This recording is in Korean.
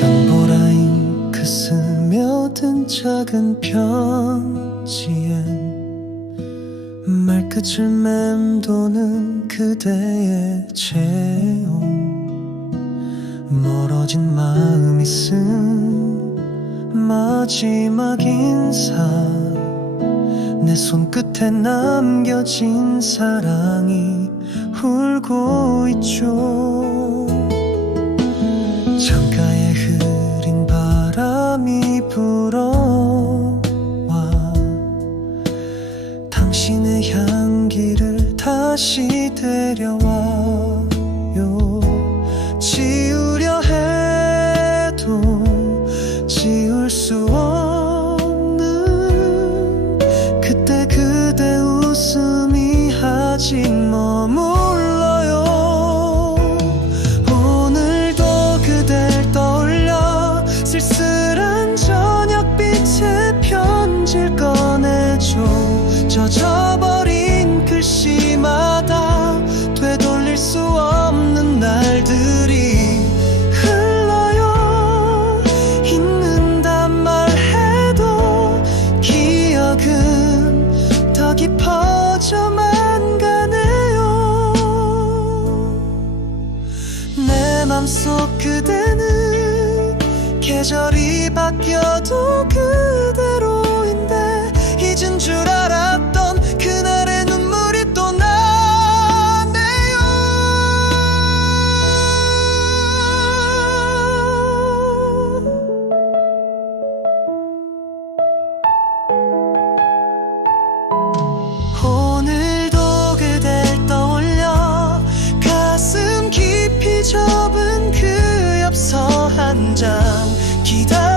연보라인 그 스며든 작은 편지엔 말끝을 맴도는 그대의 체온 멀어진 마음이 쓴 마지막 인사. 내 손끝에 남겨진 사랑이 울고 있죠. 창가에 흐린 바람이 불어와 당신의 향기를 다시 데려와 그대 웃음이 아직 머물러요. 오늘도 그댈 떠올려 쓸쓸한 저녁빛에 편지를 꺼내줘. 젖어버 더 깊어져만 가네요. 내 맘속 그대는 계절이 바뀌어도 그 앞서 한 장 기다